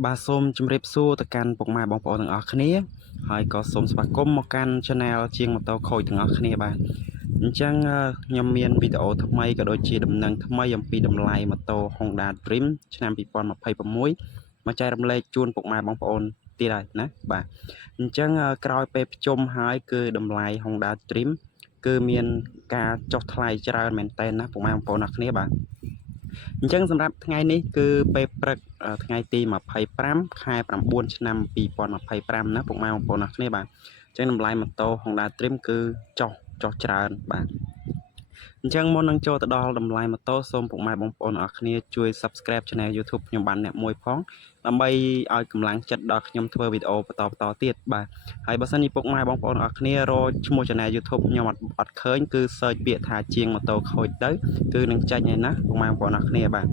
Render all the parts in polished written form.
បាទសូមជម្រាបសួរទៅកាន់ពុកម៉ែបងប្អូនទាំងអស់គ្នាហើយក៏សូមស្វាគមន៍មកកាន់ Channel ជាងម៉ូតូខូចទាំងអស់គ្នាបាទអញ្ចឹងខ្ញុំមានវីដេអូថ្មីក៏ដូចជាដំណឹងថ្មីអំពីតម្លៃម៉ូតូ Honda Dream ឆ្នាំ2026មកចែករំលែកជូនពុកម៉ែបងប្អូនទៀតហើយណាបាទអញ្ចឹងក្រោយពេលប្រជុំហើយគឺតម្លៃ Honda Dream គឺមានការចុះថ្លៃច្រើនមែនតើណាពុកម៉ែបងប្អូនអរគ្នាបាទអញ្ចឹងសម្រាប់ថ្ងៃនេះគឺពេលព្រឹកថ្ងៃទី25ខែ9ឆ្នាំ2025ណាពុកម៉ែបងប្អូនអរគ្នាបាទអញ្ចឹងតម្លៃម៉ូតូ Honda Dream គឺចុះច្រើនបាទអញ្ចឹងមុននឹងចូលទៅដល់តម្លៃម៉ូតូសូមពុកម៉ែបងប្អូនអរគ្នាជួយ Subscribe Channel YouTube ខ្ញុំបានអ្នកមួយផងដើម្បីឲ្យកម្លាំងចិត្តដល់ខ្ញុំធ្វើវីដេអូបន្តទៀតបាទហើយបើសិនជាពុកម៉ែបងប្អូនអរគ្នារកឈ្មោះ Channel YouTube ខ្ញុំអត់ឃើញគឺ search ពាក្យថាជាងម៉ូតូខូចទៅគឺនឹងចេញហើយណាពុកម៉ែបងប្អូនអរគ្នាបាទ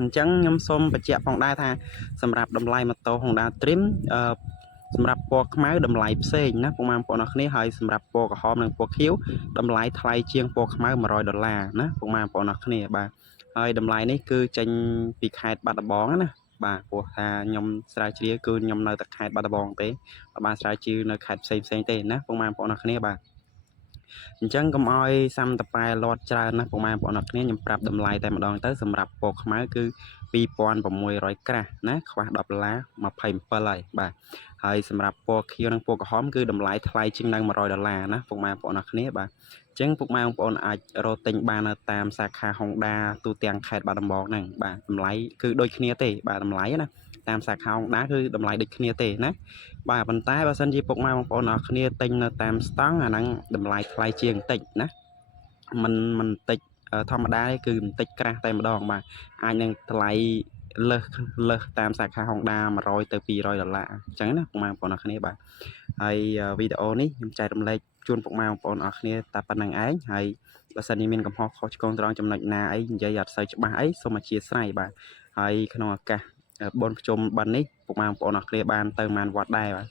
អញ្ចឹងខ្ញុំសូមបញ្ជាក់ផងដែរថាសម្រាប់តម្លៃម៉ូតូ Honda Dream សម្រាប់ពណ៌ខ្មៅតម្លៃផ្សេងណាពុកម៉ែបងប្អូនអរគ្នាហើយសម្រាប់ពណ៌ក្រហមនិងពណ៌ខៀវតម្លៃថ្លៃជាងពណ៌ខ្មៅ$100ណាពុកម៉ែបងប្អូនអរគ្នាបាទហើយតម្លៃនេះគឺចេញពីខេត្តបាត់ដំបងណាបាទព្រោះថាខ្ញុំស្រាវជ្រាវគឺខ្ញុំនៅតែខេត្តបាត់ដំបងទេអត់បានស្រាវជ្រាវនៅខេត្តផ្សេងទេណាពុកម៉ែបងប្អូនអរគ្នាបាទអញ្ចឹងកុំឲ្យសាំតប៉ែលាត់ច្រើនណាពុកម៉ែបងប្អូនអរគ្នាខ្ញុំប្រាប់តម្លៃតែម្ដងទៅសម្រាប់ពណ៌ខ្មៅគឺ2600ក្រាស់ណាខ្វះ$10 27ហើយបាទហើយសម្រាប់ពណ៌ខៀវនិងពណ៌ក្រហមគឺតម្លៃថ្លៃជាងនឹង$100ណាពុកម៉ែបងប្អូនអរគ្នាបាទអញ្ចឹងពុកម៉ែបងប្អូនអាចរកទិញបាននៅតាមសាខា Honda ទូទាំងខេត្តបាត់ដំបងហ្នឹងបាទតម្លៃគឺដូចគ្នាទេបាទតម្លៃណាតាមសាខា Honda គឺតម្លៃដូចគ្នាទេណាបាទប៉ុន្តែបើសិនជាពុកម៉ែបងប្អូនអរគ្នាទិញនៅតាមស្តង់អាហ្នឹងតម្លៃថ្លៃជាងបន្តិចណាមិនបន្តិចធម្មតាទេគឺបន្តិចក្រាស់តែម្ដងបាទអាចនឹងថ្លៃលើសតាមសាខា Honda 100ទៅ$200អញ្ចឹងណាពុកម៉ែបងប្អូនអរគ្នាបាទហើយវីដេអូនេះខ្ញុំចែករំលែកជូនពុកម៉ែបងប្អូនអរគ្នាតែប៉ុណ្្នឹងឯងហើយបើសិនជាមានកំហុសខុសឆ្គងត្រង់ចំណុចណាអីនិយាយអត់សូវច្បាស់អីសូមអធិស្ឋានបាទហើយក្នុងឱកាសបុណ្យប្រជុំបិណ្ឌនេះពុកម៉ែបងប្អូនអរគ្នាបានទៅបានវត្តដែរបាទ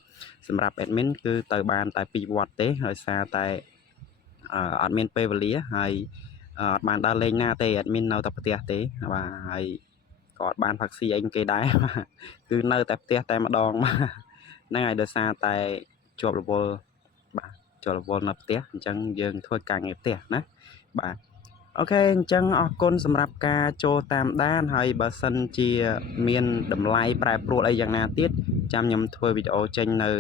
សម្រាប់ admin គឺទៅបានតែ2វត្តទេហើយសារតែអត់មានពេលវេលាហើយអត់បានដើរលេងណាទេ admin នៅតែផ្ទះទេបាទហើយក៏អត់បានផឹកស៊ីអីគេដែរគឺនៅតែផ្ទះតែម្ដងបាទហ្នឹងហើយដោយសារតែជាប់រវល់បាទជាប់រវល់នៅផ្ទះអញ្ចឹងយើងធ្វើការងារផ្ទះណាបាទអូខេអញ្ចឹងអរគុណសម្រាប់ការចូលតាមដានហើយបើសិនជាមានតម្លៃប្រែប្រួលអីយ៉ាងណាទៀតចាំខ្ញុំធ្វើវីដេអូចេញនៅ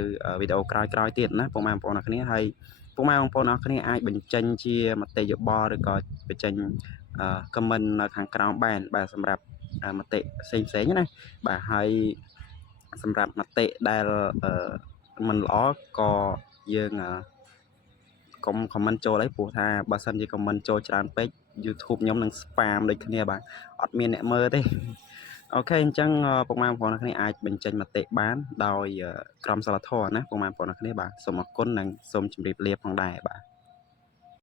វីដេអូក្រោយៗទៀតណាពុកម៉ែបងប្អូនអរគ្នាហើយពុកម៉ែបងប្អូនអរគ្នាអាចបញ្ចេញជាមតិយោបល់ឬក៏បញ្ចេញcomment នៅខាងក្រោមបានបាទសម្រាប់មតិផ្សេងណាបាទហើយសម្រាប់មតិដែលមិនល្អក៏យើងកុំ comment ចូលអីព្រោះថាបើសិនជា comment ចូលច្រើនពេក YouTube ខ្ញុំនឹង spam ដូចគ្នាបាទអត់មានអ្នកមើលទេអូខេអញ្ចឹងពុកម៉ែបងប្អូនគ្នាអាចបញ្ចេញមតិបានដោយក្រមសីលធម៌ណាពុកម៉ែបងប្អូនគ្នាបាទសូមអរគុណនិងសូមជម្រាបលាផងដែរបាទ